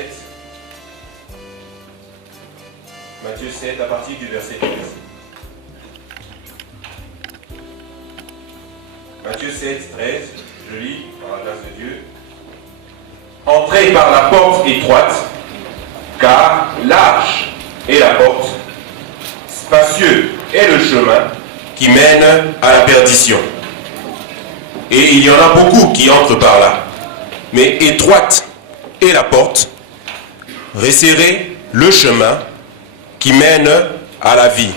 7. Matthieu 7 à partir du verset 13. Matthieu 7, 13, je lis par la grâce de Dieu. Entrez par la porte étroite, car large est la porte, spacieux est le chemin qui mène à la perdition. Et il y en a beaucoup qui entrent par là. Mais étroite est la porte, resserré le chemin qui mène à la vie.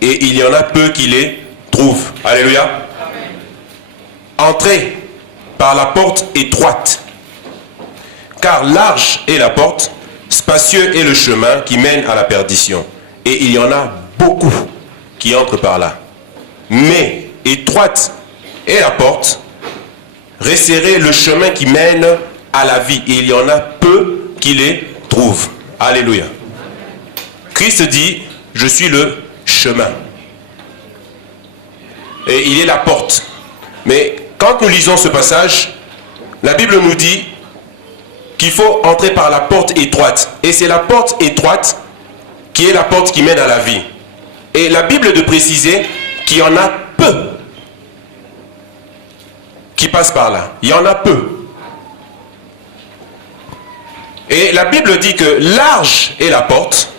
Et il y en a peu qui les trouvent. Alléluia. Entrez par la porte étroite, car large est la porte, spacieux est le chemin qui mène à la perdition. Et il y en a beaucoup qui entrent par là. Mais étroite est la porte, resserrez le chemin qui mène à la vie. Et il y en a peu qui les trouvent. Alléluia. Christ dit, je suis le chemin. Et il est la porte. Mais quand nous lisons ce passage, la Bible nous dit qu'il faut entrer par la porte étroite. Et c'est la porte étroite qui est la porte qui mène à la vie. Et la Bible de préciser qu'il y en a peu qui passent par là. Il y en a peu. Et la Bible dit que large est la porte,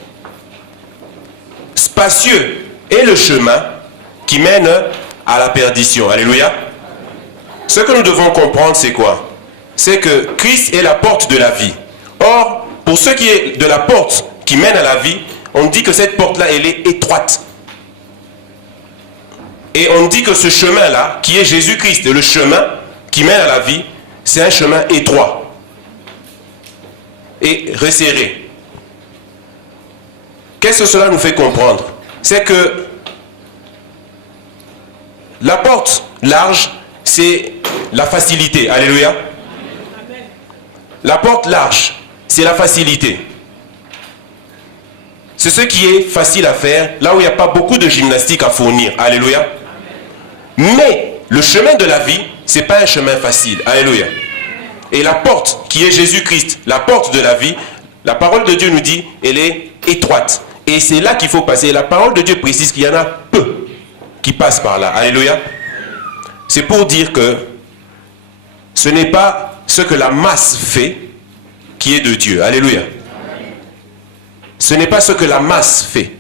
spacieux est le chemin qui mène à la perdition. Alléluia. Ce que nous devons comprendre, c'est quoi? C'est que Christ est la porte de la vie. Or, pour ce qui est de la porte qui mène à la vie, on dit que cette porte-là, elle est étroite. Et on dit que ce chemin-là, qui est Jésus-Christ, le chemin qui mène à la vie, c'est un chemin étroit et resserré. Qu'est-ce que cela nous fait comprendre? C'est que la porte large, c'est la facilité. Alléluia. La porte large, c'est la facilité. C'est ce qui est facile à faire, là où il n'y a pas beaucoup de gymnastique à fournir. Alléluia. Mais le chemin de la vie, ce n'est pas un chemin facile. Alléluia. Et la porte qui est Jésus-Christ, la porte de la vie, la parole de Dieu nous dit, elle est étroite. Et c'est là qu'il faut passer. La parole de Dieu précise qu'il y en a peu qui passent par là. Alléluia. C'est pour dire que ce n'est pas ce que la masse fait qui est de Dieu. Alléluia. Ce n'est pas ce que la masse fait.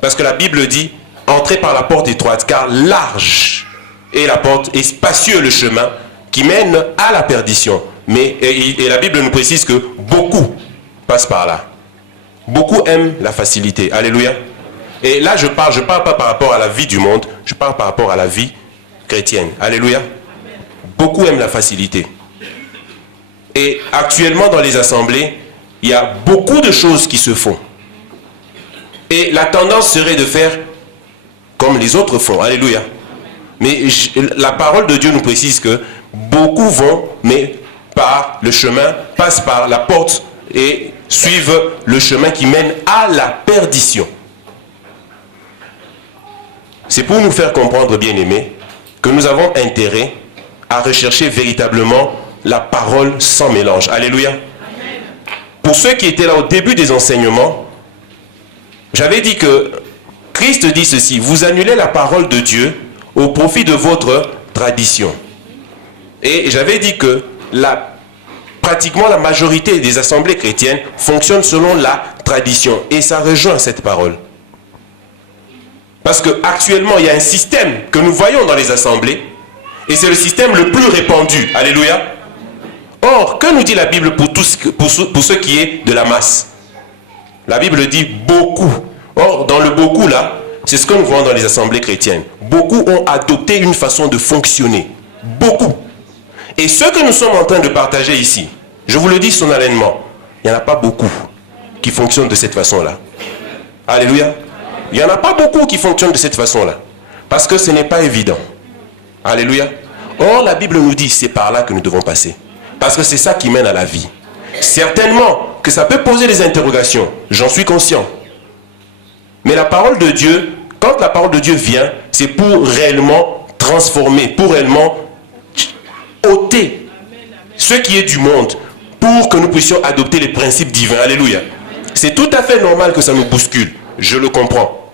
Parce que la Bible dit, entrez par la porte étroite, car large est la porte et spacieux le chemin qui mène à la perdition. Mais, et la Bible nous précise que beaucoup passent par là. Beaucoup aiment la facilité. Alléluia. Et là, je parle pas par rapport à la vie du monde, je parle par rapport à la vie chrétienne. Alléluia. Beaucoup aiment la facilité. Et actuellement, dans les assemblées, il y a beaucoup de choses qui se font. Et la tendance serait de faire comme les autres font. Alléluia. Mais la parole de Dieu nous précise que beaucoup vont, mais par le chemin, passent par la porte et suivent le chemin qui mène à la perdition. C'est pour nous faire comprendre, bien-aimés, que nous avons intérêt à rechercher véritablement la parole sans mélange. Alléluia. Pour ceux qui étaient là au début des enseignements, j'avais dit que Christ dit ceci, vous annulez la parole de Dieu au profit de votre tradition. Et j'avais dit que pratiquement la majorité des assemblées chrétiennes fonctionnent selon la tradition. Et ça rejoint cette parole. Parce qu'actuellement, il y a un système que nous voyons dans les assemblées, et c'est le système le plus répandu. Alléluia. Or, que nous dit la Bible pour ce qui est de la masse? La Bible dit beaucoup. Or, dans le beaucoup là, c'est ce que nous voyons dans les assemblées chrétiennes. Beaucoup ont adopté une façon de fonctionner. Beaucoup. Et ce que nous sommes en train de partager ici, je vous le dis solennellement, il n'y en a pas beaucoup qui fonctionnent de cette façon-là. Alléluia. Il n'y en a pas beaucoup qui fonctionnent de cette façon-là. Parce que ce n'est pas évident. Alléluia. Or, la Bible nous dit, c'est par là que nous devons passer. Parce que c'est ça qui mène à la vie. Certainement que ça peut poser des interrogations. J'en suis conscient. Mais la parole de Dieu, quand la parole de Dieu vient, c'est pour réellement transformer, pour réellement ôter ce qui est du monde, pour que nous puissions adopter les principes divins. Alléluia. C'est tout à fait normal que ça nous bouscule. Je le comprends.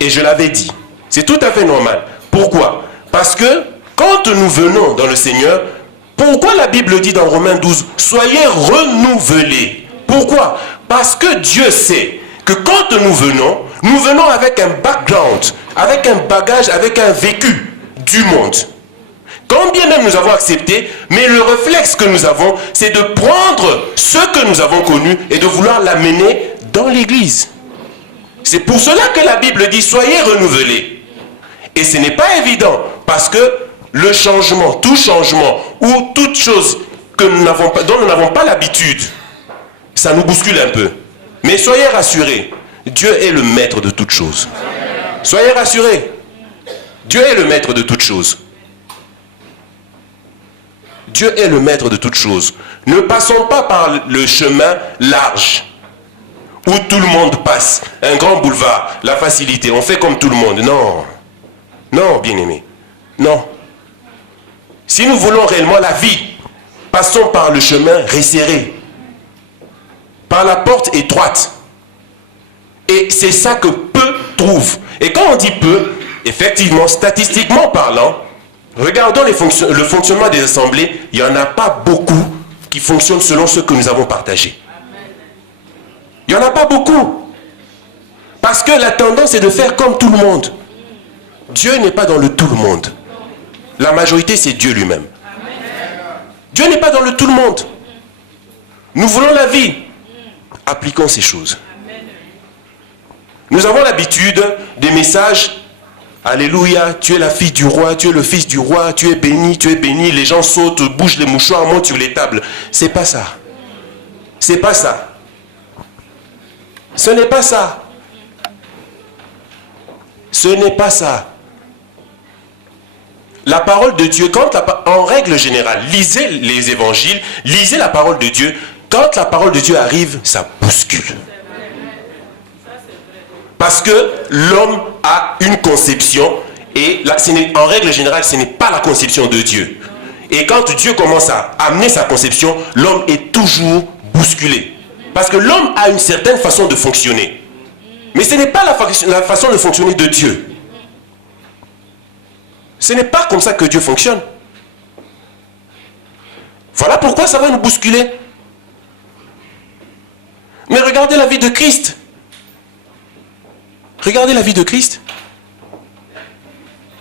Et je l'avais dit. C'est tout à fait normal. Pourquoi? Parce que quand nous venons dans le Seigneur, pourquoi la Bible dit dans Romains 12, soyez renouvelés? Pourquoi? Parce que Dieu sait que quand nous venons avec un background, avec un bagage, avec un vécu du monde. Quand bien même nous avons accepté, mais le réflexe que nous avons, c'est de prendre ce que nous avons connu et de vouloir l'amener dans l'église. C'est pour cela que la Bible dit, soyez renouvelés. Et ce n'est pas évident, parce que le changement, tout changement, ou toute chose que dont nous n'avons pas l'habitude, ça nous bouscule un peu. Mais soyez rassurés, Dieu est le maître de toutes choses. Soyez rassurés, Dieu est le maître de toutes choses. Dieu est le maître de toutes choses. Ne passons pas par le chemin large, où tout le monde passe, un grand boulevard, la facilité, on fait comme tout le monde. Non, non, bien-aimés, non. Si nous voulons réellement la vie, passons par le chemin resserré, par la porte étroite. Et c'est ça que peu trouvent. Et quand on dit peu, effectivement, statistiquement parlant, regardons le fonctionnement des assemblées, il n'y en a pas beaucoup qui fonctionnent selon ce que nous avons partagé. Il n'y en a pas beaucoup. Parce que la tendance est de faire comme tout le monde. Dieu n'est pas dans le tout le monde. La majorité, c'est Dieu lui-même. Dieu n'est pas dans le tout le monde. Nous voulons la vie. Appliquons ces choses. Nous avons l'habitude des messages. Alléluia, tu es la fille du roi, tu es le fils du roi, tu es béni, les gens sautent, bougent les mouchoirs, montent sur les tables. C'est pas ça. C'est pas ça. Ce n'est pas ça. Ce n'est pas ça. La parole de Dieu, en règle générale, lisez les évangiles, lisez la parole de Dieu. Quand la parole de Dieu arrive, ça bouscule. Parce que l'homme a une conception et là, en règle générale, ce n'est pas la conception de Dieu. Et quand Dieu commence à amener sa conception, l'homme est toujours bousculé. Parce que l'homme a une certaine façon de fonctionner. Mais ce n'est pas la façon de fonctionner de Dieu. Ce n'est pas comme ça que Dieu fonctionne. Voilà pourquoi ça va nous bousculer. Mais regardez la vie de Christ. Regardez la vie de Christ.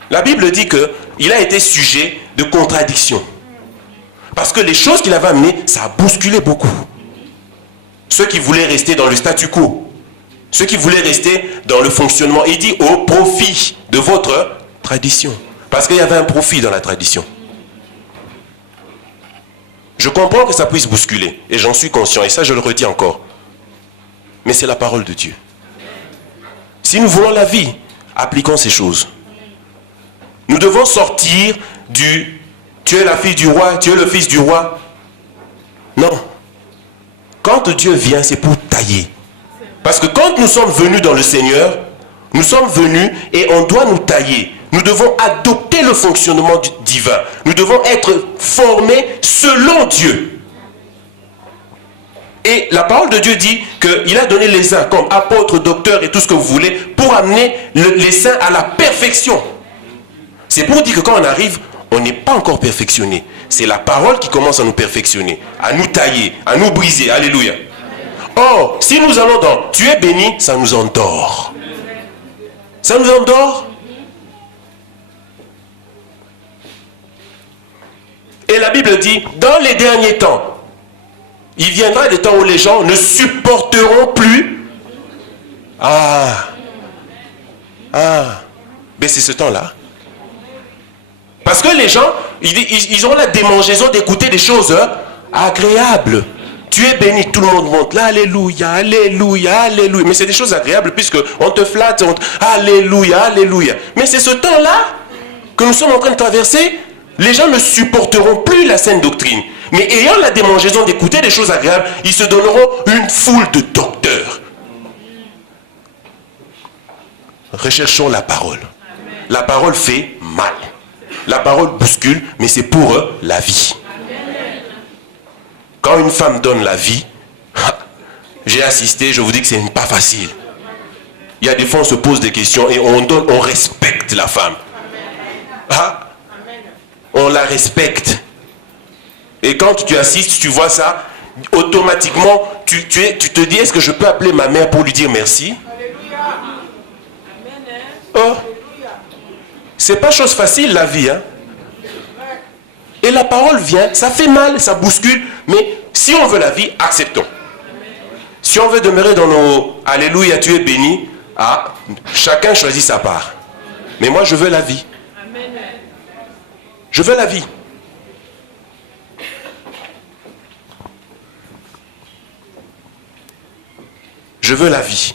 La Bible dit qu'il a été sujet de contradiction. Parce que les choses qu'il avait amenées, ça a bousculé beaucoup. Ceux qui voulaient rester dans le statu quo. Ceux qui voulaient rester dans le fonctionnement. Il dit au profit de votre tradition. Parce qu'il y avait un profit dans la tradition. Je comprends que ça puisse bousculer. Et j'en suis conscient. Et ça, je le redis encore. Mais c'est la parole de Dieu. Si nous voulons la vie, appliquons ces choses. Nous devons sortir du « tu es la fille du roi, tu es le fils du roi ». Non. Quand Dieu vient, c'est pour tailler. Parce que quand nous sommes venus dans le Seigneur, nous sommes venus et on doit nous tailler. Nous devons adopter le fonctionnement divin. Nous devons être formés selon Dieu. Et la parole de Dieu dit qu'il a donné les uns comme apôtres, docteurs et tout ce que vous voulez pour amener les saints à la perfection. C'est pour dire que quand on arrive, on n'est pas encore perfectionné. C'est la parole qui commence à nous perfectionner, à nous tailler, à nous briser. Alléluia. Or, si nous allons dans « tu es béni », ça nous endort. Ça nous endort. Et la Bible dit, dans les derniers temps, il viendra des temps où les gens ne supporteront plus. Mais c'est ce temps-là. Parce que les gens, ils ont la démangeaison d'écouter des choses agréables. Tu es béni, tout le monde monte là, alléluia, alléluia, alléluia. Mais c'est des choses agréables puisque on te flatte, alléluia, alléluia. Mais c'est ce temps-là que nous sommes en train de traverser. Les gens ne supporteront plus la saine doctrine. Mais ayant la démangeaison d'écouter des choses agréables, ils se donneront une foule de docteurs. Recherchons la parole. La parole fait mal. La parole bouscule, mais c'est pour eux la vie. Quand une femme donne la vie, j'ai assisté, je vous dis que c'est pas facile. Il y a des fois on se pose des questions et on respecte la femme. Ah, on la respecte. Et quand tu assistes, tu vois ça, automatiquement, tu te dis, est-ce que je peux appeler ma mère pour lui dire merci? Oh, c'est pas chose facile la vie, hein? Et la parole vient, ça fait mal, ça bouscule, mais si on veut la vie, acceptons. Si on veut demeurer dans nos alléluia, tu es béni, ah, chacun choisit sa part. Mais moi, je veux la vie. Je veux la vie. Je veux la vie.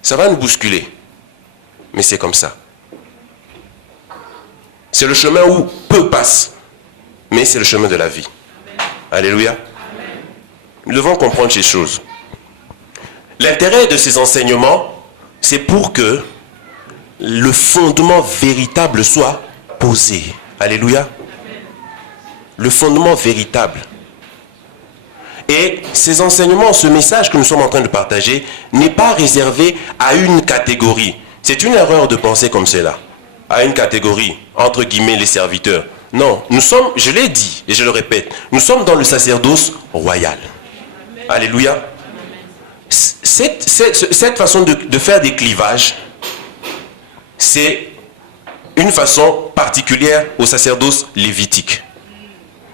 Ça va nous bousculer, mais c'est comme ça. C'est le chemin où peu passent, mais c'est le chemin de la vie. Alléluia. Nous devons comprendre ces choses. L'intérêt de ces enseignements, c'est pour que le fondement véritable soit posé. Alléluia. Le fondement véritable. Et ces enseignements, ce message que nous sommes en train de partager, n'est pas réservé à une catégorie. C'est une erreur de penser comme cela. À une catégorie, entre guillemets, les serviteurs. Non, nous sommes, je l'ai dit et je le répète, nous sommes dans le sacerdoce royal. Alléluia. Cette façon de faire des clivages, c'est une façon particulière au sacerdoce lévitique.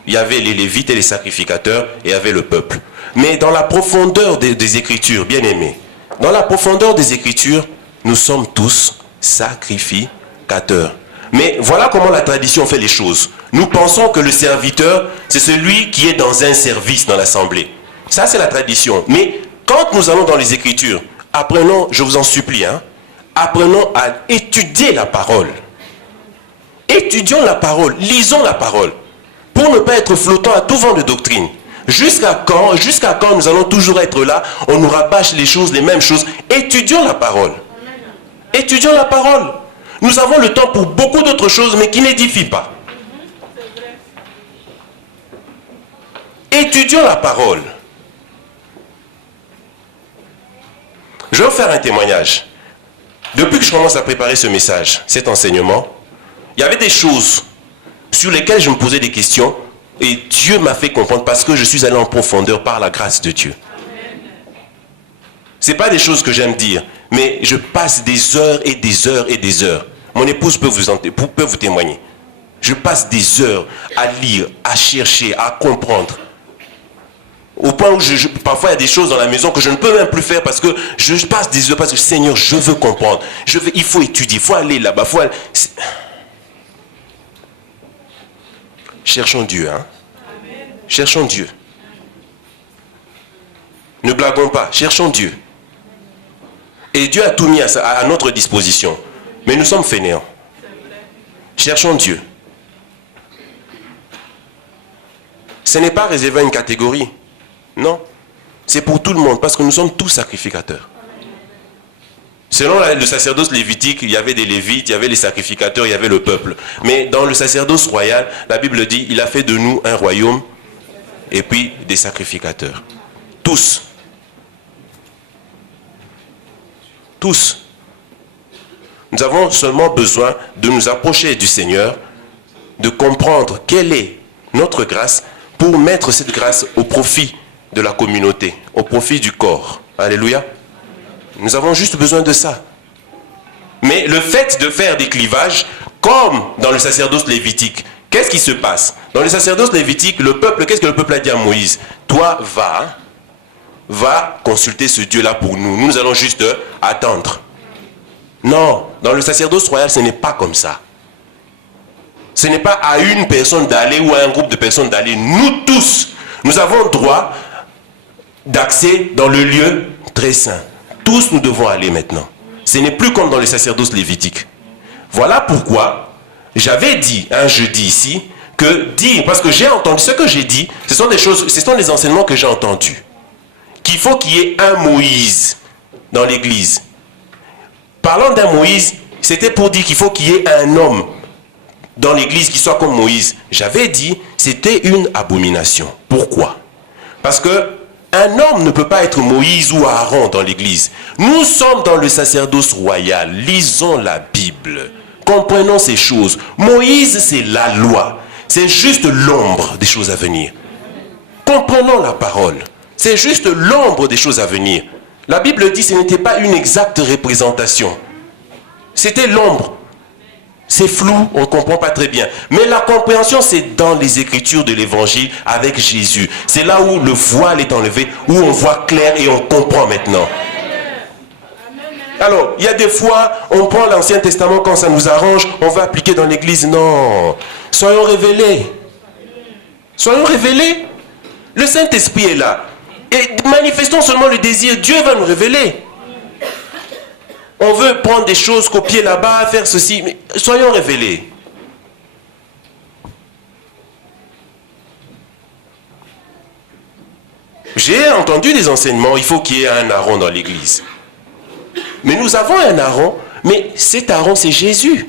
Il y avait les lévites et les sacrificateurs et il y avait le peuple. Mais dans la profondeur des Écritures, bien aimés, dans la profondeur des Écritures, nous sommes tous sacrificateurs. Mais voilà comment la tradition fait les choses. Nous pensons que le serviteur, c'est celui qui est dans un service dans l'assemblée. Ça, c'est la tradition. Mais quand nous allons dans les Écritures, apprenons, je vous en supplie, apprenons à étudier la parole. Étudions la parole, lisons la parole. Pour ne pas être flottant à tout vent de doctrine. Jusqu'à quand nous allons toujours être là, on nous rabâche les choses, les mêmes choses. Étudions la parole. Étudions la parole. Nous avons le temps pour beaucoup d'autres choses, mais qui n'édifient pas. Étudions la parole. Je vais vous faire un témoignage. Depuis que je commence à préparer ce message, cet enseignement, il y avait des choses sur lesquelles je me posais des questions et Dieu m'a fait comprendre parce que je suis allé en profondeur par la grâce de Dieu. Ce n'est pas des choses que j'aime dire, mais je passe des heures et des heures et des heures. Mon épouse peut vous témoigner. Je passe des heures à lire, à chercher, à comprendre. Au point où parfois il y a des choses dans la maison que je ne peux même plus faire parce que je passe des heures, parce que Seigneur, je veux comprendre. Il faut étudier, il faut aller là-bas. Cherchons Dieu, Cherchons Dieu. Ne blaguons pas, cherchons Dieu. Et Dieu a tout mis à notre disposition. Mais nous sommes fainéants. Cherchons Dieu. Ce n'est pas réservé à une catégorie. Non. C'est pour tout le monde, parce que nous sommes tous sacrificateurs. Selon le sacerdoce lévitique, il y avait des lévites, il y avait les sacrificateurs, il y avait le peuple. Mais dans le sacerdoce royal, la Bible dit, il a fait de nous un royaume et puis des sacrificateurs. Tous. Tous. Nous avons seulement besoin de nous approcher du Seigneur, de comprendre quelle est notre grâce pour mettre cette grâce au profit de la communauté, au profit du corps. Alléluia. Nous avons juste besoin de ça. Mais le fait de faire des clivages, comme dans le sacerdoce lévitique, qu'est-ce qui se passe? Dans le sacerdoce lévitique, le peuple, qu'est-ce que le peuple a dit à Moïse? Toi, va consulter ce Dieu-là pour nous. Nous allons juste attendre. Non, dans le sacerdoce royal, ce n'est pas comme ça. Ce n'est pas à une personne d'aller ou à un groupe de personnes d'aller. Nous tous, nous avons droit d'accès dans le lieu très saint. Tous nous devons aller maintenant. Ce n'est plus comme dans le sacerdoce lévitique. Voilà pourquoi j'avais dit un jeudi ici que dire, parce que j'ai entendu ce que j'ai dit, ce sont des enseignements que j'ai entendus. Qu'il faut qu'il y ait un Moïse dans l'église. Parlant d'un Moïse, c'était pour dire qu'il faut qu'il y ait un homme dans l'église qui soit comme Moïse. J'avais dit, c'était une abomination. Pourquoi? Parce que un homme ne peut pas être Moïse ou Aaron dans l'église. Nous sommes dans le sacerdoce royal. Lisons la Bible. Comprenons ces choses. Moïse, c'est la loi. C'est juste l'ombre des choses à venir. Comprenons la parole. C'est juste l'ombre des choses à venir. La Bible dit que ce n'était pas une exacte représentation. C'était l'ombre. C'est flou, on ne comprend pas très bien. Mais la compréhension, c'est dans les Écritures de l'Évangile avec Jésus. C'est là où le voile est enlevé, où on voit clair et on comprend maintenant. Alors, il y a des fois, on prend l'Ancien Testament quand ça nous arrange, on va appliquer dans l'Église. Non. Soyons révélés. Soyons révélés. Le Saint-Esprit est là. Et manifestons seulement le désir. Dieu va nous révéler. On veut prendre des choses, copier là-bas, faire ceci. Mais soyons révélés. J'ai entendu des enseignements, il faut qu'il y ait un Aaron dans l'église. Mais nous avons un Aaron, mais cet Aaron, c'est Jésus.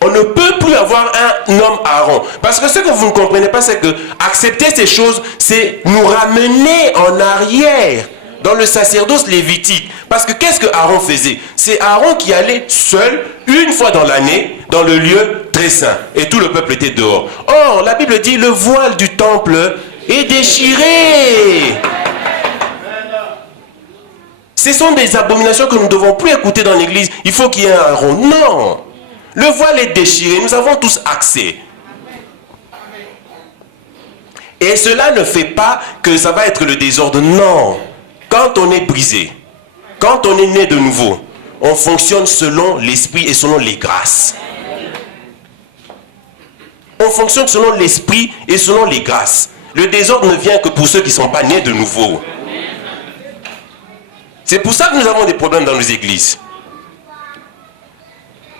On ne peut plus avoir un homme Aaron. Parce que ce que vous ne comprenez pas, c'est que accepter ces choses, c'est nous ramener en arrière dans le sacerdoce lévitique. Parce que qu'est-ce que Aaron faisait? C'est Aaron qui allait seul, une fois dans l'année, dans le lieu très saint. Et tout le peuple était dehors. Or, la Bible dit, le voile du temple est déchiré. Ce sont des abominations que nous ne devons plus écouter dans l'église. Il faut qu'il y ait un Aaron. Non. Le voile est déchiré. Nous avons tous accès. Et cela ne fait pas que ça va être le désordre. Non. Quand on est brisé, quand on est né de nouveau, on fonctionne selon l'esprit et selon les grâces. On fonctionne selon l'esprit et selon les grâces. Le désordre ne vient que pour ceux qui ne sont pas nés de nouveau. C'est pour ça que nous avons des problèmes dans nos églises.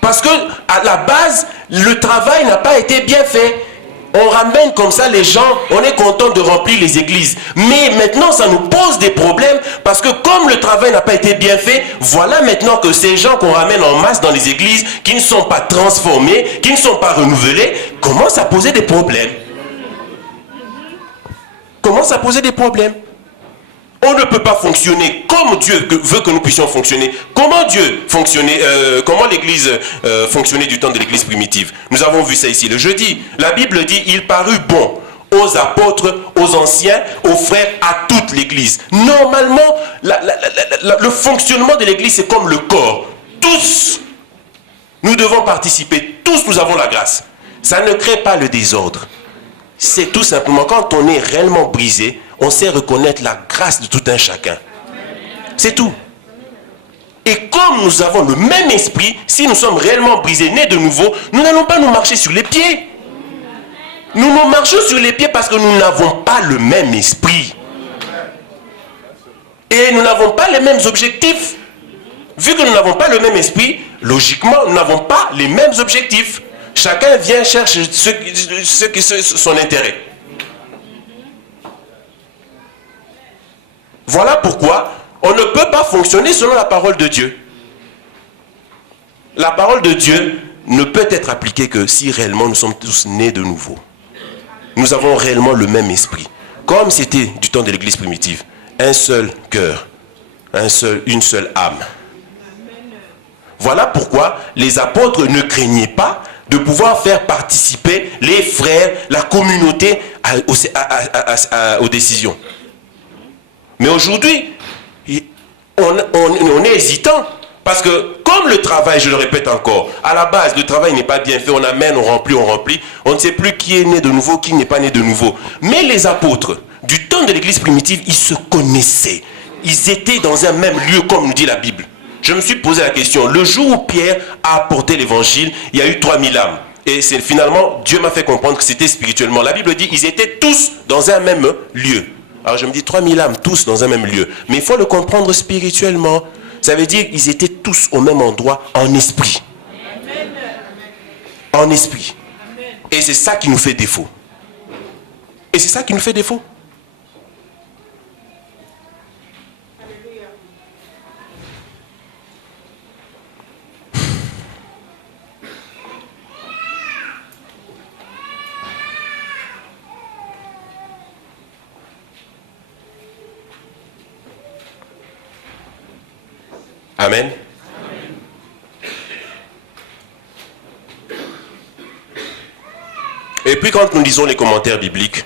Parce que à la base, le travail n'a pas été bien fait. On ramène comme ça les gens, on est content de remplir les églises. Mais maintenant, ça nous pose des problèmes parce que comme le travail n'a pas été bien fait, voilà maintenant que ces gens qu'on ramène en masse dans les églises, qui ne sont pas transformés, qui ne sont pas renouvelés, commencent à poser des problèmes. Commencent à poser des problèmes. On ne peut pas fonctionner comme Dieu veut que nous puissions fonctionner. Comment Dieu fonctionnait, comment l'église fonctionnait du temps de l'église primitive? Nous avons vu ça ici le jeudi. La Bible dit, il parut bon aux apôtres, aux anciens, aux frères, à toute l'église. Normalement, le fonctionnement de l'église, c'est comme le corps. Tous, nous devons participer. Tous, nous avons la grâce. Ça ne crée pas le désordre. C'est tout simplement quand on est réellement brisé, on sait reconnaître la grâce de tout un chacun. C'est tout. Et comme nous avons le même esprit, si nous sommes réellement brisés, nés de nouveau, nous n'allons pas nous marcher sur les pieds. Nous nous marchons sur les pieds parce que nous n'avons pas le même esprit. Et nous n'avons pas les mêmes objectifs. Vu que nous n'avons pas le même esprit, logiquement, nous n'avons pas les mêmes objectifs. Chacun vient chercher son intérêt. Voilà pourquoi on ne peut pas fonctionner selon la parole de Dieu. La parole de Dieu ne peut être appliquée que si réellement nous sommes tous nés de nouveau. Nous avons réellement le même esprit. Comme c'était du temps de l'église primitive. Un seul cœur, une seule âme. Voilà pourquoi les apôtres ne craignaient pas de pouvoir faire participer les frères, la communauté aux décisions. Mais aujourd'hui, on est hésitant. Parce que comme le travail, je le répète encore, à la base, le travail n'est pas bien fait, on amène, on remplit. On ne sait plus qui est né de nouveau, qui n'est pas né de nouveau. Mais les apôtres, du temps de l'église primitive, ils se connaissaient. Ils étaient dans un même lieu, comme nous dit la Bible. Je me suis posé la question, le jour où Pierre a apporté l'évangile, il y a eu 3000 âmes. Et c'est finalement, Dieu m'a fait comprendre que c'était spirituellement. La Bible dit, ils étaient tous dans un même lieu. Alors je me dis, 3000 âmes, tous dans un même lieu. Mais il faut le comprendre spirituellement. Ça veut dire qu'ils étaient tous au même endroit, en esprit. En esprit. Et c'est ça qui nous fait défaut. Et c'est ça qui nous fait défaut. Amen. Et puis quand nous lisons les commentaires bibliques,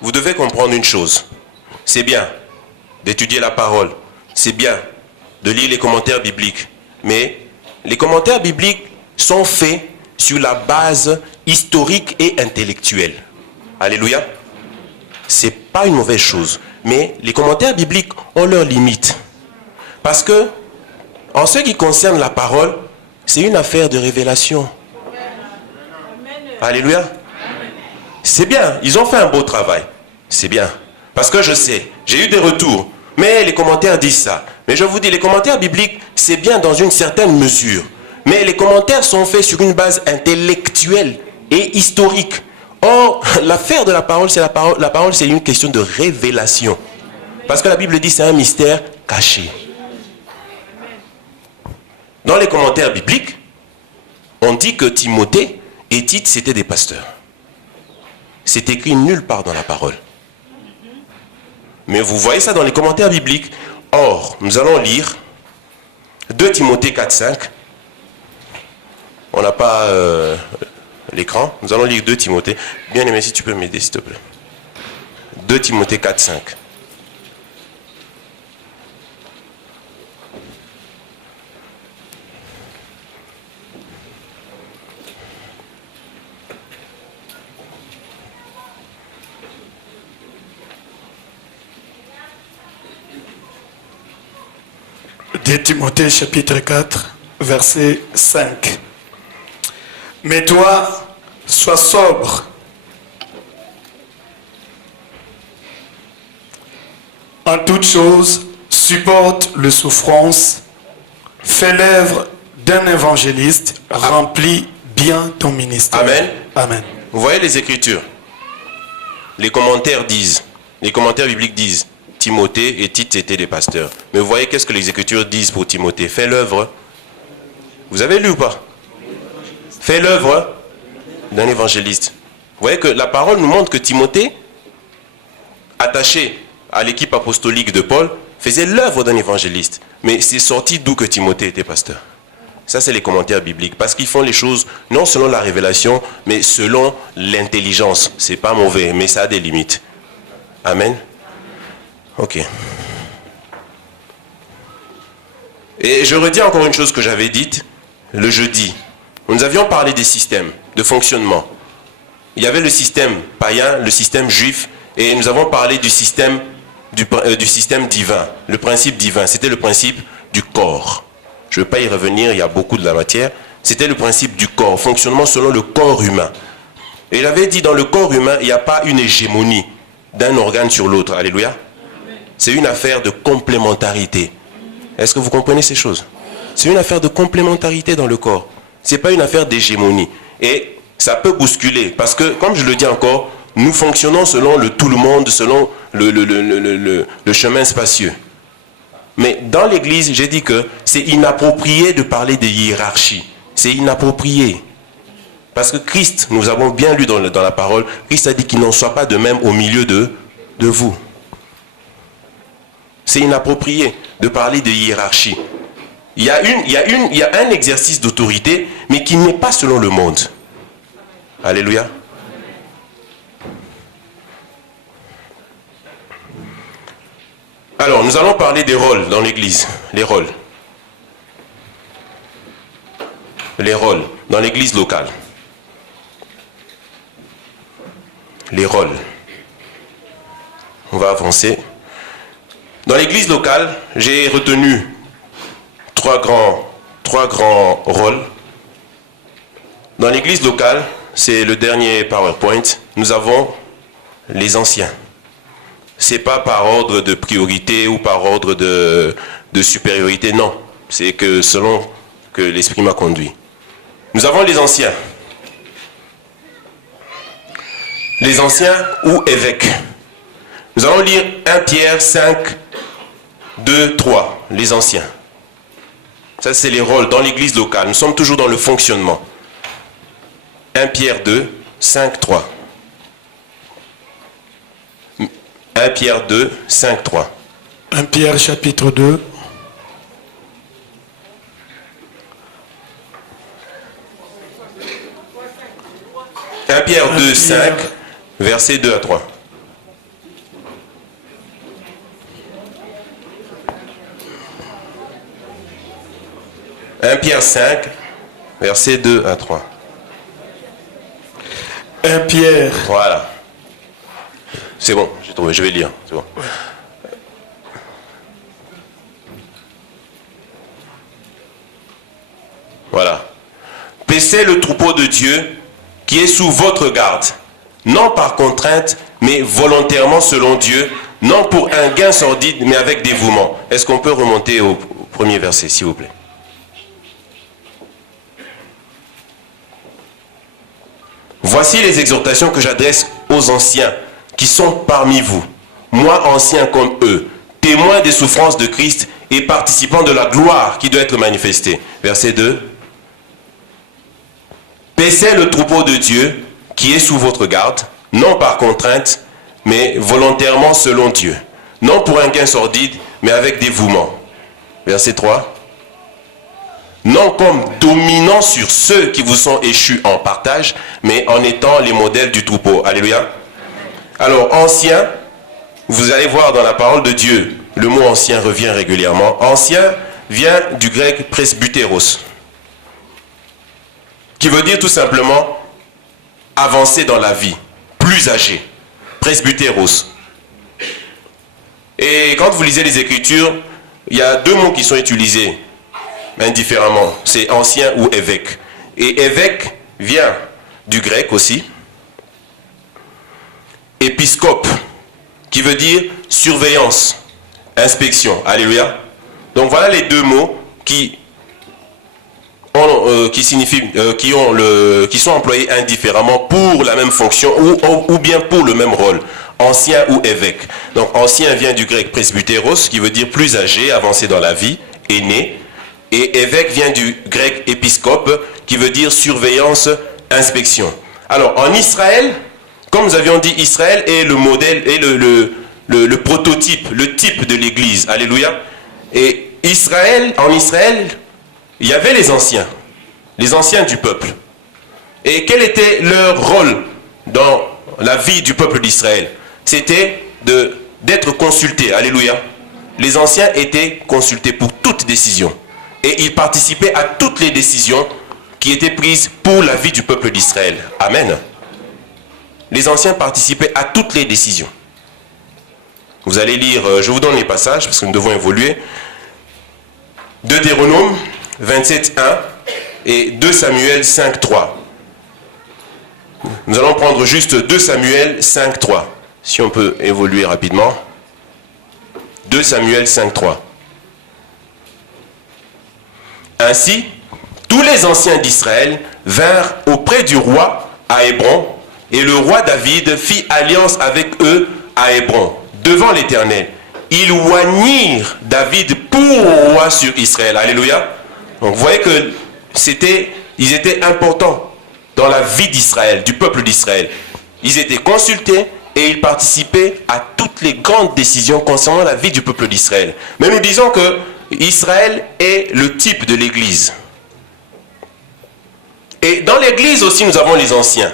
vous devez comprendre une chose. C'est bien d'étudier la parole. C'est bien de lire les commentaires bibliques. Mais les commentaires bibliques sont faits sur la base historique et intellectuelle. Alléluia. C'est pas une mauvaise chose. Mais les commentaires bibliques ont leurs limites. Parce que, en ce qui concerne la parole, c'est une affaire de révélation. Alléluia. C'est bien, ils ont fait un beau travail. C'est bien. Parce que je sais, j'ai eu des retours. Mais les commentaires disent ça. Mais je vous dis, les commentaires bibliques, c'est bien dans une certaine mesure. Mais les commentaires sont faits sur une base intellectuelle et historique. Or, l'affaire de la parole, c'est la parole, c'est une question de révélation. Parce que la Bible dit, c'est un mystère caché. Dans les commentaires bibliques, on dit que Timothée et Tite, c'était des pasteurs. C'est écrit nulle part dans la parole. Mais vous voyez ça dans les commentaires bibliques. Or, nous allons lire 2 Timothée 4,5. On n'a pas l'écran. Nous allons lire 2 Timothée. Bien aimé, si tu peux m'aider, s'il te plaît. 2 Timothée 4,5. De Timothée chapitre 4, verset 5. Mais toi, sois sobre. En toute chose, supporte les souffrances, fais l'œuvre d'un évangéliste, remplis bien ton ministère. Amen. Amen. Vous voyez les Écritures. Les commentaires disent, les commentaires bibliques disent, Timothée et Tite étaient des pasteurs. Mais vous voyez qu'est-ce que les Écritures disent pour Timothée? Fais l'œuvre. Vous avez lu ou pas? Fais l'œuvre d'un évangéliste. Vous voyez que la parole nous montre que Timothée, attaché à l'équipe apostolique de Paul, faisait l'œuvre d'un évangéliste. Mais c'est sorti d'où que Timothée était pasteur. Ça, c'est les commentaires bibliques. Parce qu'ils font les choses non selon la révélation, mais selon l'intelligence. C'est pas mauvais, mais ça a des limites. Amen. Ok. Et je redis encore une chose que j'avais dite le jeudi. Nous avions parlé des systèmes de fonctionnement. Il y avait le système païen, le système juif, et nous avons parlé du système divin, le principe divin. C'était le principe du corps. Je ne vais pas y revenir, il y a beaucoup de la matière. C'était le principe du corps, fonctionnement selon le corps humain. Et il avait dit, dans le corps humain, il n'y a pas une hégémonie d'un organe sur l'autre. Alléluia. C'est une affaire de complémentarité. Est-ce que vous comprenez ces choses? C'est une affaire de complémentarité dans le corps. Ce n'est pas une affaire d'hégémonie. Et ça peut bousculer. Parce que, comme je le dis encore, nous fonctionnons selon le tout le monde, selon le chemin spacieux. Mais dans l'église, j'ai dit que c'est inapproprié de parler de hiérarchie. C'est inapproprié. Parce que Christ, nous avons bien lu dans la parole, Christ a dit qu'il n'en soit pas de même au milieu de vous. C'est inapproprié de parler de hiérarchie. Il y a un exercice d'autorité, mais qui n'est pas selon le monde. Alléluia. Alors, nous allons parler des rôles dans l'église. Les rôles. Les rôles dans l'église locale. Les rôles. On va avancer. Dans l'église locale, j'ai retenu trois grands rôles. Dans l'église locale, c'est le dernier PowerPoint, nous avons les anciens. C'est pas par ordre de priorité ou par ordre de supériorité, non. C'est que selon que l'Esprit m'a conduit. Nous avons les anciens. Les anciens ou évêques. Nous allons lire 1 Pierre 5, 2, 3, les anciens. Ça, c'est les rôles dans l'église locale. Nous sommes toujours dans le fonctionnement. 1 Pierre 2, 5, 3. 1 Pierre 2, 5, 3. 1 Pierre chapitre 2, Pierre 2, 5, versets 2 à 3. 1 Pierre 5, versets 2 à 3. 1 Pierre. Voilà. C'est bon, j'ai trouvé, je vais lire. C'est bon. Voilà. Paissez le troupeau de Dieu qui est sous votre garde, non par contrainte, mais volontairement selon Dieu, non pour un gain sordide, mais avec dévouement. Est-ce qu'on peut remonter au premier verset, s'il vous plaît? Voici les exhortations que j'adresse aux anciens qui sont parmi vous, moi ancien comme eux, témoins des souffrances de Christ et participants de la gloire qui doit être manifestée. Verset 2. Paissez le troupeau de Dieu qui est sous votre garde, non par contrainte, mais volontairement selon Dieu, non pour un gain sordide, mais avec dévouement. Verset 3. Non comme dominant sur ceux qui vous sont échus en partage, mais en étant les modèles du troupeau. Alléluia. Alors, ancien, vous allez voir dans la parole de Dieu, le mot ancien revient régulièrement. Ancien vient du grec presbytéros, qui veut dire tout simplement avancer dans la vie, plus âgé. Presbytéros. Et quand vous lisez les Écritures, il y a deux mots qui sont utilisés indifféremment, c'est ancien ou évêque. Et évêque vient du grec aussi. Épiscope, qui veut dire surveillance, inspection. Alléluia. Donc voilà les deux mots qui sont employés indifféremment pour la même fonction ou bien pour le même rôle. Ancien ou évêque. Donc ancien vient du grec presbytéros, qui veut dire plus âgé, avancé dans la vie, aîné. Et évêque vient du grec épiscope, qui veut dire surveillance, inspection. Alors, en Israël, comme nous avions dit, Israël est le modèle, est le prototype, le type de l'Église. Alléluia. Et en Israël, il y avait les anciens du peuple. Et quel était leur rôle dans la vie du peuple d'Israël? C'était d'être consultés. Alléluia. Les anciens étaient consultés pour toute décision. Et ils participaient à toutes les décisions qui étaient prises pour la vie du peuple d'Israël. Amen. Les anciens participaient à toutes les décisions. Vous allez lire, je vous donne les passages parce que nous devons évoluer. Deutéronome 27, 1 et 2 Samuel 5, 3. Nous allons prendre juste 2 Samuel 5, 3. Si on peut évoluer rapidement. 2 Samuel 5, 3. Ainsi, tous les anciens d'Israël vinrent auprès du roi à Hébron, et le roi David fit alliance avec eux à Hébron, devant l'Éternel. Ils oignirent David pour roi sur Israël. Alléluia. Donc vous voyez que ils étaient importants dans la vie d'Israël, du peuple d'Israël. Ils étaient consultés et ils participaient à toutes les grandes décisions concernant la vie du peuple d'Israël. Mais nous disons que Israël est le type de l'Église. Et dans l'Église aussi, nous avons les anciens.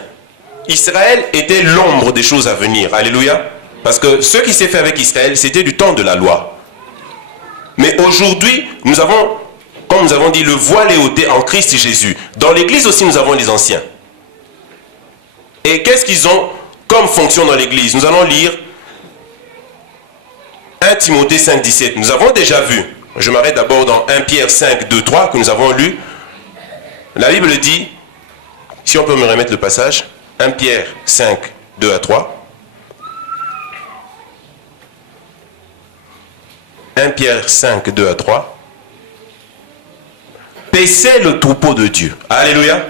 Israël était l'ombre des choses à venir. Alléluia. Parce que ce qui s'est fait avec Israël, c'était du temps de la loi. Mais aujourd'hui, nous avons, comme nous avons dit, le voile est ôté en Christ Jésus. Dans l'Église aussi, nous avons les anciens. Et qu'est-ce qu'ils ont comme fonction dans l'Église? Nous allons lire 1 Timothée 5, 17. Nous avons déjà vu. Je m'arrête d'abord dans 1 Pierre 5, 2, 3 que nous avons lu. La Bible dit, si on peut me remettre le passage, 1 Pierre 5, 2 à 3. 1 Pierre 5, 2 à 3. Paissez le troupeau de Dieu. Alléluia.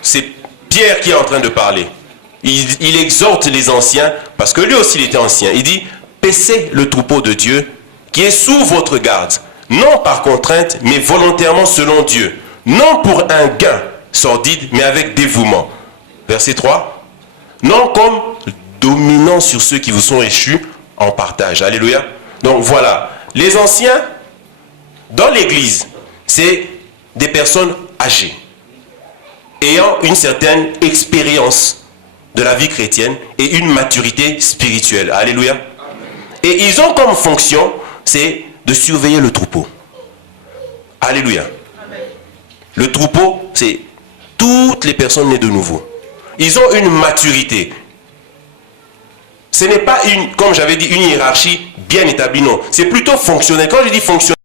C'est Pierre qui est en train de parler. Il exhorte les anciens, parce que lui aussi il était ancien. Il dit, paissez le troupeau de Dieu qui est sous votre garde, non par contrainte, mais volontairement selon Dieu, non pour un gain sordide, mais avec dévouement. Verset 3. Non comme dominant sur ceux qui vous sont échus en partage. Alléluia. Donc voilà, les anciens, dans l'Église, c'est des personnes âgées. ayant une certaine expérience de la vie chrétienne et une maturité spirituelle. Alléluia. Et ils ont comme fonction, c'est de surveiller le troupeau. Alléluia. Le troupeau, c'est toutes les personnes nées de nouveau. Ils ont une maturité. Ce n'est pas une, comme j'avais dit, une hiérarchie bien établie, non. C'est plutôt fonctionnel. Quand je dis fonctionnel,